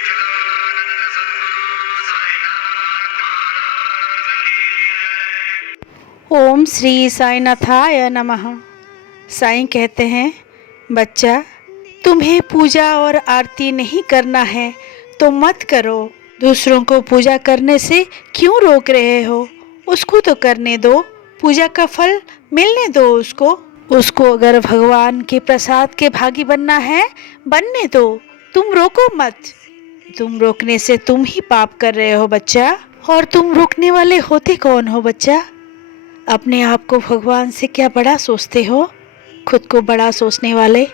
सच्चिदानंद सद्गुरु साईनाथ महाराज की जय। ओम श्री साईनाथाय नमः। साईं कहते हैं, बच्चा, तुम्हें पूजा और आरती नहीं करना है तो मत करो। दूसरों को पूजा करने से क्यों रोक रहे हो? उसको तो करने दो, पूजा का फल मिलने दो उसको अगर भगवान के प्रसाद के भागी बनना है, बनने दो। तुम रोको मत। तुम रोकने से तुम ही पाप कर रहे हो बच्चा। और तुम रोकने वाले होते कौन हो बच्चा? अपने आप को भगवान से क्या बड़ा सोचते हो? खुद को बड़ा सोचने वाले,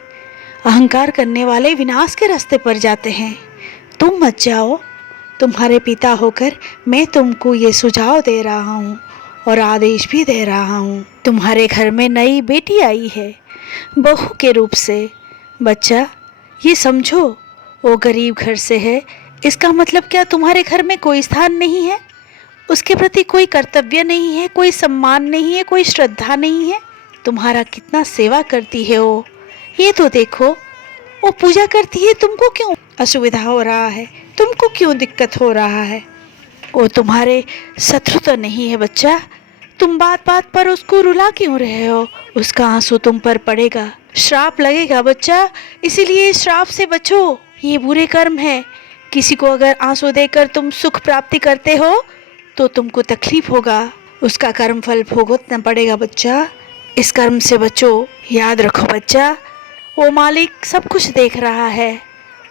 अहंकार करने वाले विनाश के रास्ते पर जाते हैं। तुम मत जाओ। तुम्हारे पिता होकर मैं तुमको ये सुझाव दे रहा हूँ और आदेश भी दे रहा हूँ। तुम्हारे घर में नई बेटी आई है, बहू के रूप से। बच्चा, ये समझो, वो गरीब घर से है। इसका मतलब क्या तुम्हारे घर में कोई स्थान नहीं है? उसके प्रति कोई कर्तव्य नहीं है, कोई सम्मान नहीं है, कोई श्रद्धा नहीं है? तुम्हारा कितना सेवा करती है वो, ये तो देखो। वो पूजा करती है, तुमको क्यों असुविधा हो रहा है? तुमको क्यों दिक्कत हो रहा है? वो तुम्हारे शत्रु तो नहीं है बच्चा। तुम बात बात पर उसको रुला क्यों रहे हो? उसका आंसू तुम पर पड़ेगा, श्राप लगेगा बच्चा। इसीलिए श्राप से बचो, ये बुरे कर्म है। किसी को अगर आंसू देकर तुम सुख प्राप्ति करते हो तो तुमको तकलीफ होगा, उसका कर्म फल भुगतना पड़ेगा बच्चा। इस कर्म से बचो। याद रखो बच्चा, वो मालिक सब कुछ देख रहा है।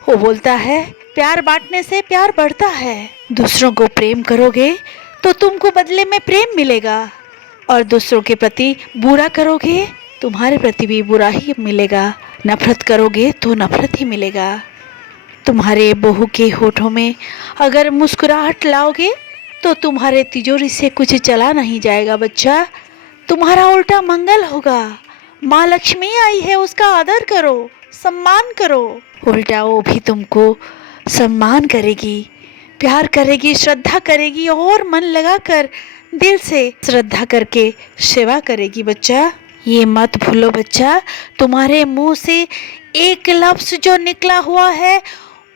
वो बोलता है, प्यार बांटने से प्यार बढ़ता है। दूसरों को प्रेम करोगे तो तुमको बदले में प्रेम मिलेगा, और दूसरों के प्रति बुरा करोगे तुम्हारे प्रति भी बुरा ही मिलेगा। नफरत करोगे तो नफरत ही मिलेगा। तुम्हारे बहू के होठों में अगर मुस्कुराहट लाओगे तो तुम्हारे तिजोरी से कुछ चला नहीं जाएगा बच्चा। तुम्हारा उल्टा मंगल होगा। माँ लक्ष्मी आई है, उसका आदर करो, सम्मान करो। उल्टा वो भी तुमको सम्मान करेगी, प्यार करेगी, श्रद्धा करेगी, और मन लगाकर दिल से श्रद्धा करके सेवा करेगी बच्चा। ये मत भूलो बच्चा, तुम्हारे मुंह से एक लफ्ज जो निकला हुआ है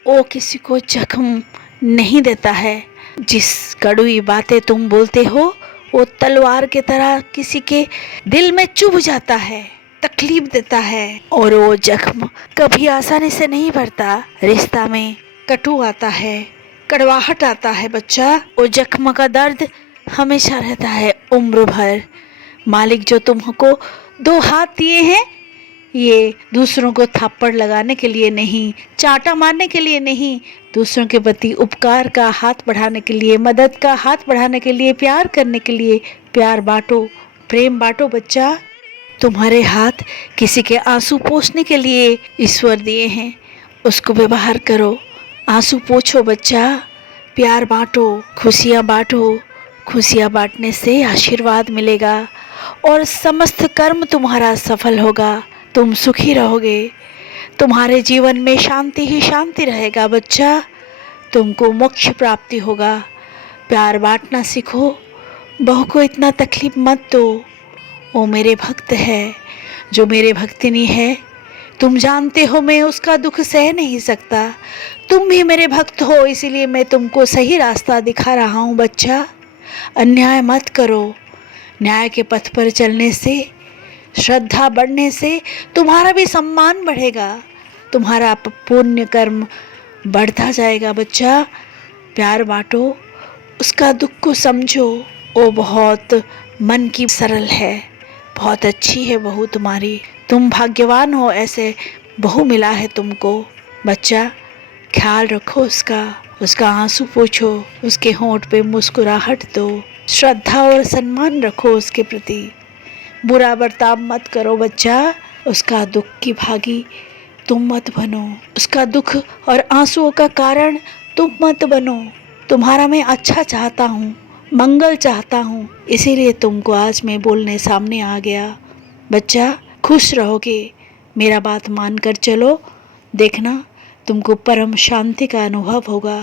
वो किसी को जख्म नहीं देता है। जिस कड़वी बातें तुम बोलते हो वो तलवार की तरह किसी के दिल में चुभ जाता है, तकलीफ देता है, और वो जख्म कभी आसानी से नहीं भरता। रिश्ता में कटु आता है, कड़वाहट आता है बच्चा। वो जख्म का दर्द हमेशा रहता है, उम्र भर। मालिक जो तुमको 2 हाथ दिए हैं, ये दूसरों को थप्पड़ लगाने के लिए नहीं, चांटा मारने के लिए नहीं, दूसरों के प्रति उपकार का हाथ बढ़ाने के लिए, मदद का हाथ बढ़ाने के लिए, प्यार करने के लिए। प्यार बांटो, प्रेम बांटो बच्चा। तुम्हारे हाथ किसी के आंसू पोंछने के लिए ईश्वर दिए हैं, उसको व्यवहार करो। आंसू पोंछो बच्चा, प्यार बांटो, खुशियाँ बांटो। खुशियाँ बांटने से आशीर्वाद मिलेगा और समस्त कर्म तुम्हारा सफल होगा। तुम सुखी रहोगे, तुम्हारे जीवन में शांति ही शांति रहेगा बच्चा। तुमको मोक्ष प्राप्ति होगा। प्यार बांटना सीखो, बहू को इतना तकलीफ मत दो। वो मेरे भक्त है, जो मेरे भक्तिनी है। तुम जानते हो मैं उसका दुख सह नहीं सकता। तुम भी मेरे भक्त हो, इसीलिए मैं तुमको सही रास्ता दिखा रहा हूँ बच्चा। अन्याय मत करो। न्याय के पथ पर चलने से, श्रद्धा बढ़ने से तुम्हारा भी सम्मान बढ़ेगा, तुम्हारा पुण्य कर्म बढ़ता जाएगा बच्चा। प्यार बांटो, उसका दुख को समझो। वो बहुत मन की सरल है, बहुत अच्छी है बहू तुम्हारी। तुम भाग्यवान हो, ऐसे बहू मिला है तुमको बच्चा। ख्याल रखो उसका आंसू पोंछो, उसके होंठ पे मुस्कुराहट दो, श्रद्धा और सम्मान रखो उसके प्रति। बुरा बर्ताव मत करो बच्चा। उसका दुख की भागी तुम मत बनो, उसका दुख और आंसुओं का कारण तुम मत बनो। तुम्हारा मैं अच्छा चाहता हूँ, मंगल चाहता हूँ, इसीलिए तुमको आज मैं बोलने सामने आ गया बच्चा। खुश रहोगे, मेरा बात मानकर चलो, देखना तुमको परम शांति का अनुभव होगा।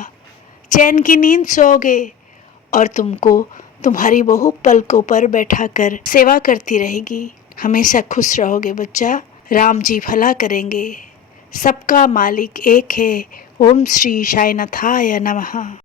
चैन की नींद सोओगे और तुमको तुम्हारी बहू पलकों पर बैठाकर सेवा करती रहेगी। हमेशा खुश रहोगे बच्चा। राम जी भला करेंगे। सबका मालिक एक है, ओम श्री साईनाथाय नमः।